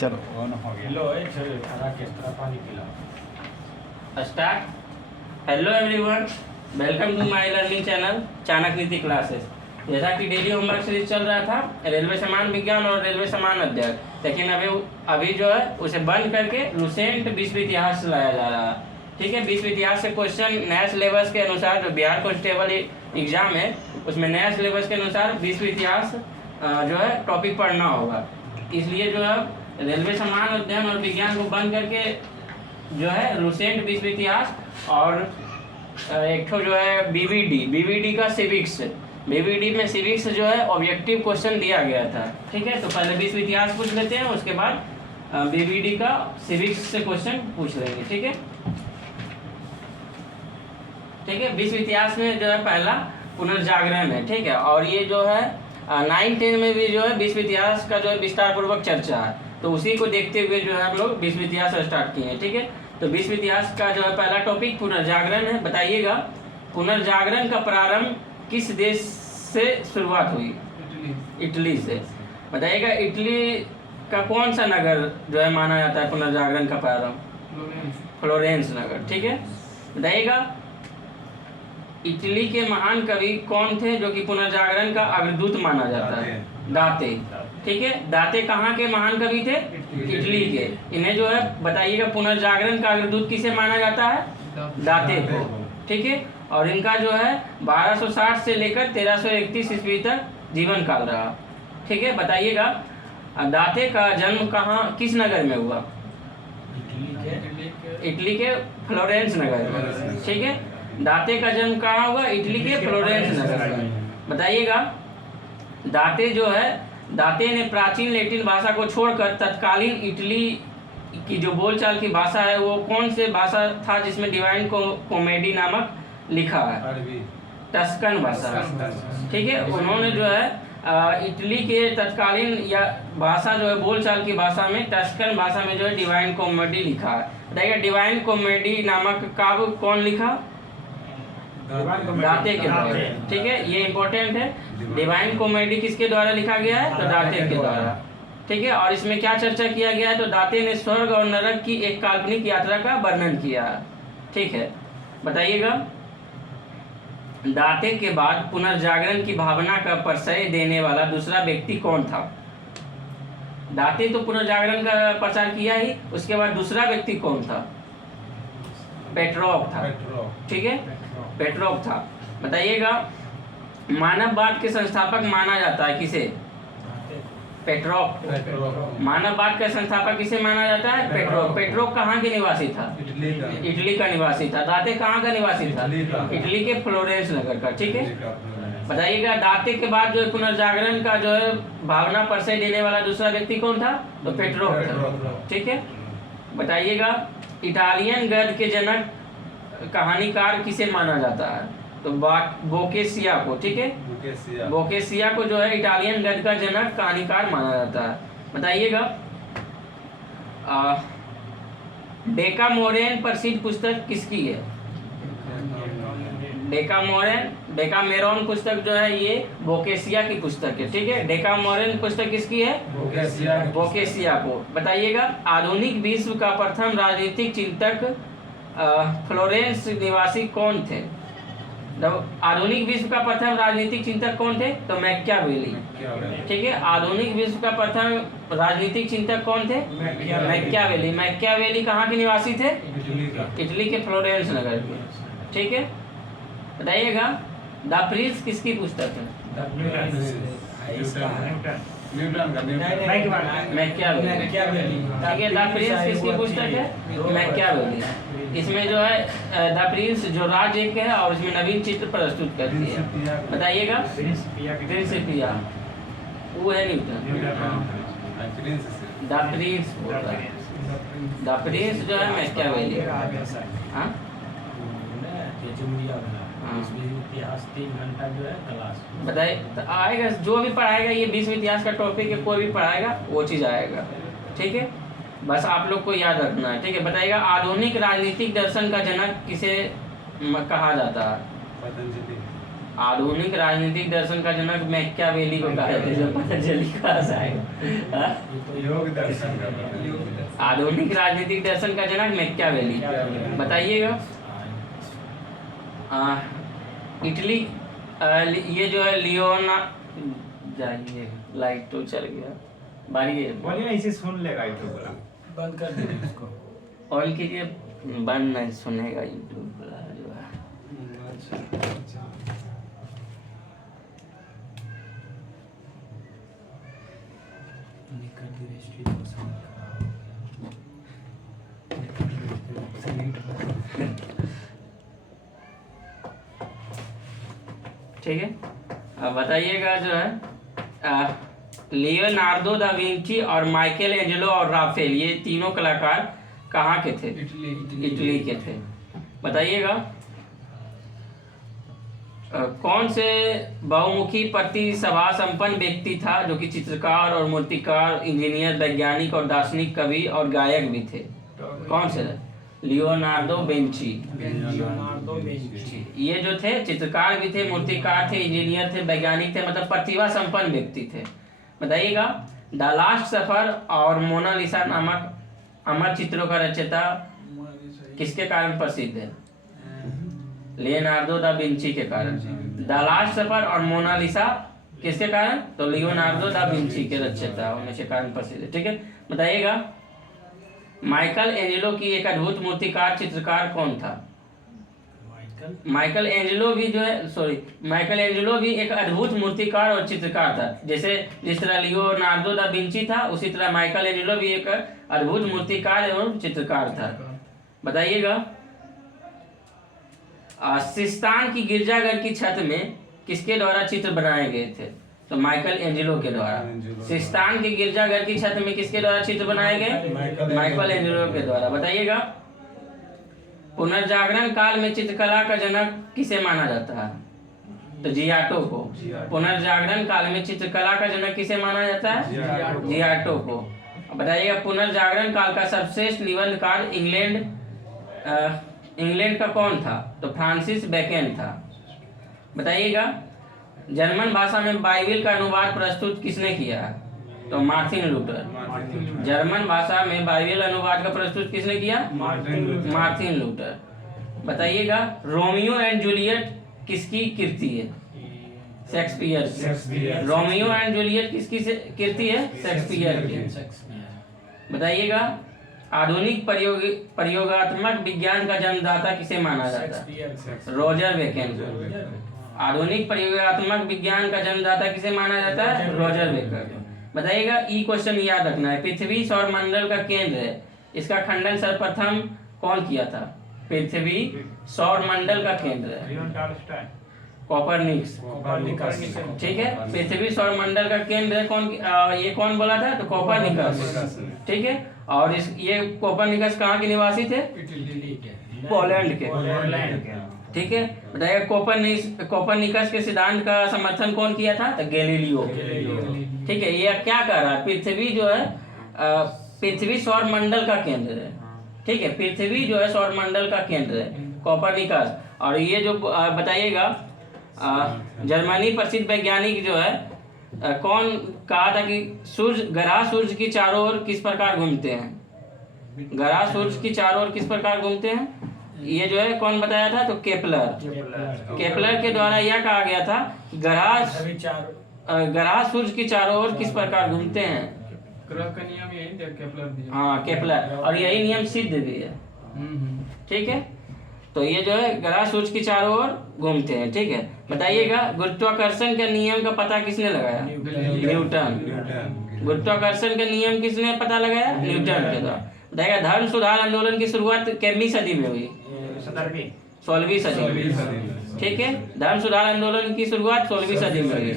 चलो ऑन हो गया। लो चलो खाना किस तरह पानी पिलाओ। Start. Hello everyone, welcome to my learning channel Chanakya Niti classes. जैसा कि डेली होमवर्क सीरीज चल रहा था रेलवे समान विज्ञान और रेलवे समान अध्ययन, लेकिन अभी जो है उसे बंद करके लुसेंट विश्व इतिहास लाया जा रहा है। ठीक है, विश्व इतिहास से क्वेश्चन नया सिलेबस के अनुसार जो बिहार कांस्टेबल एग्जाम है उसमें नया सिलेबस के अनुसार विश्व इतिहास जो है टॉपिक पढ़ना होगा। इसलिए जो है रेलवे समान अध्ययन और विज्ञान को बंद करके जो है लुसेंट विश्व इतिहास और एक ठो जो है बीवीडी का सिविक्स, बीवीडी में सिविक्स जो है ऑब्जेक्टिव क्वेश्चन दिया गया था। ठीक है, तो पहले विश्व इतिहास पूछ लेते हैं, उसके बाद बीवीडी का सिविक्स से क्वेश्चन पूछ लेंगे। ठीक है, ठीक है। विश्व इतिहास में जो है पहला पुनर्जागरण है। ठीक है, और ये जो है 9-10 में भी जो है विश्व इतिहास का जो है विस्तार पूर्वक चर्चा है, तो उसी को देखते हुए जो है हम लोग विश्व इतिहास स्टार्ट किए हैं। ठीक है, तो विश्व इतिहास का जो है पहला टॉपिक पुनर्जागरण है। बताइएगा पुनर्जागरण का प्रारंभ किस देश से शुरुआत हुई? इटली से। बताइएगा इटली का कौन सा नगर जो है माना जाता है पुनर्जागरण का प्रारंभ? फ्लोरेंस नगर। ठीक है, बताइएगा इटली के महान कवि कौन थे जो कि पुनर्जागरण का अग्रदूत माना जाता है? दाते। ठीक है, दाते कहाँ के महान कवि थे? इटली के। इन्हें जो है बताइएगा पुनर्जागरण का अग्रदूत किसे माना जाता है? दाते को। ठीक है, और इनका जो है 1260 से लेकर 1331 ईस्वी तक जीवन काल रहा। ठीक है, बताइएगा दाते का जन्म कहाँ किस नगर में हुआ? इटली के फ्लोरेंस नगर में। ठीक है, दाते का जन्म कहाँ हुआ? इटली के फ्लोरेंस नगर में। बताइएगा दाते जो है दाते ने प्राचीन लैटिन भाषा को छोड़कर तत्कालीन इटली की जो बोलचाल की भाषा है वो कौन से भाषा था जिसमें डिवाइन कॉमेडी नामक लिखा है? टस्कन भाषा। ठीक है, उन्होंने जो है इटली के तत्कालीन या भाषा जो है बोलचाल की भाषा में टस्कन भाषा में जो है डिवाइन कॉमेडी लिखा है। बताइएगा डिवाइन कॉमेडी नामक काव्य कौन लिखा? दाते के द्वारा। ठीक है, ये इंपॉर्टेंट है। डिवाइन कॉमेडी किसके द्वारा लिखा गया है? तो दाते के द्वारा। ठीक है, और इसमें क्या चर्चा किया गया है? तो दाते ने स्वर्ग और नरक की एक काल्पनिक यात्रा का वर्णन किया है। ठीक है, बताइएगा दाते के बाद पुनर्जागरण की भावना का प्रश्रय देने वाला दूसरा व्यक्ति कौन था? दाते तो पुनर्जागरण का प्रचार किया ही, उसके बाद दूसरा व्यक्ति कौन था? पेट्रोक था। ठीक है, पेट्रोक था। बताइएगा मानववाद के संस्थापक माना जाता है किसे? पेट्रोक। मानववाद का संस्थापक किसे माना जाता है? पेट्रोक। पेट्रोक कहाँ के निवासी था? इटली का निवासी था। दाते कहाँ का निवासी था? इटली के फ्लोरेंस नगर का। ठीक है, बताइएगा दाते के बाद जो पुनर्जागरण का जो है भावना परिचय देने वाला दूसरा व्यक्ति कौन था? तो पेट्रोक था। ठीक है, बताइएगा इटालियन गद्य के जनक कहानीकार किसे माना जाता है? तो बोकेसिया को। ठीक है, बोकेसिया को जो है इटालियन गद्य का जनक कहानीकार माना जाता है। बताइएगा डेकामोरेन प्रसिद्ध पुस्तक किसकी है? डेकामेरॉन पुस्तक जो है ये बोकेसिया की पुस्तक है। ठीक है, डेकामोरेन पुस्तक किसकी है? बोकेसिया को। बताइएगा आधुनिक विश्व का प्रथम राजनीतिक चिंतक फ्लोरेंस निवासी कौन थे? आधुनिक विश्व का प्रथम राजनीतिक चिंतक कौन थे? तो मैकियावेली। ठीक है, आधुनिक विश्व का प्रथम राजनीतिक चिंतक कौन थे? मैकियावेली। मैकियावेली कहाँ के निवासी थे? इटली के फ्लोरेंस नगर के। ठीक है, बताइएगा द प्रिंस किसकी पुस्तक है? मैकियावेली। ठीक है, द प्रिंस किसकी पुस्तक है? मैकियावेली। इसमें जो है द प्रिंस जो राज्य एक है और इसमें नवीन चित्र प्रस्तुत करती है। बताइएगा प्रिंसिपिया वो है Newton. The Prince the Prince जो है मैकियावेली। हाँ इतिहास 3 घंटा जो है क्लास बताइए तो आएगा, जो भी पढ़ाएगा ये विश्व इतिहास का टॉपिक है, कोई भी पढ़ाएगा वो चीज़ आएगा। ठीक है, बस आप लोग को याद रखना है। ठीक है, बताइएगा आधुनिक राजनीतिक दर्शन का जनक किसे कहा जाता है? आधुनिक राजनीतिक दर्शन का जनक मैकियावेली को कहा जाता है, जो पतंजलि कहाँ से आएगा? हाँ? योग दर्शन का पता। आधुनिक राजनीतिक दर्शन का जनक मैकियावेली, बताइएगा। इटली, ये जो है लियोना, जाइए लाइट तो चल गया, बारी है, बोलिए ना, इसे सुन लेगा ये तो बोला। बंद कर दीजिए इसको। ऑन कीजिए, बंद नहीं सुनेगा यूट्यूब वाला जो है। ठीक है, अब बताइएगा जो है लियोनार्डो दा विंची और माइकल एंजेलो और राफेल, ये तीनों कलाकार कहाँ के थे? इटली के थे। बताइएगा कौन से बहुमुखी प्रतिभा संपन्न व्यक्ति था जो कि चित्रकार और मूर्तिकार, इंजीनियर, वैज्ञानिक और दार्शनिक, कवि और गायक भी थे? कौन से? Leonardo Vinci. लियोनार्डो विंची ये जो थे चित्रकार भी थे, मूर्तिकार थे, इंजीनियर थे, वैज्ञानिक थे, मतलब प्रतिभा संपन्न व्यक्ति थे। बताइएगा द लास्ट सफर और मोनालिसा नामक अमर चित्रों का रचयिता किसके कारण प्रसिद्ध है? लियोनार्डो दा विंची के कारण। द लास्ट सफर और मोनालिसा किसके कारण? तो लियोनार्डो दा विंची के रचयिता होने के कारण प्रसिद्ध है। ठीक है, बताइएगा माइकल एंजेलो की एक अद्भुत मूर्तिकार चित्रकार कौन था? माइकल एंजेलो भी जो है, माइकल एंजेलो भी एक अद्भुत मूर्तिकार और चित्रकार था। जैसे जिस तरह लियोनार्डो दा विंची था, उसी तरह माइकल एंजेलो भी एक अद्भुत मूर्तिकार एवं चित्रकार था। बताइएगा सिस्तान की गिरजाघर की छत में किसके द्वारा चित्र बनाए गए थे? तो माइकल एंजेलो के द्वारा। सिस्तान की गिरजाघर की छत में किसके द्वारा चित्र बनाए गए? माइकल एंजेलो के द्वारा। बताइएगा पुनर्जागरण काल में चित्रकला का जनक किसे माना जाता है? तो जियाटो को। पुनर्जागरण काल में चित्रकला का जनक किसे माना जाता है? जियाटो को। बताइएगा पुनर्जागरण काल का सर्वश्रेष्ठ निबंधकार इंग्लैंड का कौन था? तो फ्रांसिस बेकन था। बताइएगा जर्मन भाषा में बाइबिल का अनुवाद प्रस्तुत किसने किया है? तो मार्टिन लूथर। जर्मन भाषा में बाइबिल अनुवाद का प्रस्तुत किसने किया? Martin Luther. बताइएगा रोमियो एंड जूलियट किसकी कृति है? शेक्सपियर। रोमियो एंड जूलियट किसकी कृति है? शेक्सपियर की। बताइएगा आधुनिक प्रयोगात्मक विज्ञान का जन्मदाता किसे माना जाता है? Roger Bacon. आधुनिक प्रयोगात्मक विज्ञान का जन्मदाता किसे माना जाता है? Roger Bacon. बताइएगा ई क्वेश्चन याद रखना है, पृथ्वी सौर मंडल का केंद्र है, इसका खंडन सर्वप्रथम कौन किया था? पृथ्वी सौर मंडल का केंद्र है कोपरनिकस। ठीक है, पृथ्वी सौर मंडल का केंद्र है कौन? ये कौन बोला था? तो कोपरनिकस। ठीक है, और ये कोपरनिकस कहाँ के निवासी थे? पोलैंड के। ठीक है, बताइए कोपरनिकस के सिद्धांत का समर्थन कौन किया था? तो गैलीलियो। ठीक है, ये क्या कह रहा है? पृथ्वी जो है पृथ्वी सौर मंडल का केंद्र है। ठीक है, पृथ्वी जो है सौर मंडल का केंद्र है, कोपरनिकस। और ये जो बताइएगा जर्मनी प्रसिद्ध वैज्ञानिक जो है कौन कहा था कि ग्रह सूर्य की चारों ओर किस प्रकार घूमते हैं? ग्रह सूर्य की चारों ओर किस प्रकार घूमते हैं? ये जो है कौन बताया था? तो केपलर के द्वारा यह कहा गया था ग्रह सूर्य की चारों ओर किस प्रकार घूमते हैं? ग्रह का नियम यही था, केपलर दिया। हाँ केपलर, और यही नियम सिद्ध भी है। ठीक है, तो ये जो है ग्रह सूर्य की चारों ओर घूमते हैं। ठीक है, बताइएगा गुरुत्वाकर्षण के नियम का पता किसने लगाया? न्यूटन। गुरुत्वाकर्षण के नियम किसने पता लगाया? न्यूटन के द्वारा। बताइएगा धर्म सुधार आंदोलन की शुरुआत कितनी सदी में हुई? 16वीं सदी। ठीक है, धर्म सुधार आंदोलन की शुरुआत 16वीं सदी में हुई।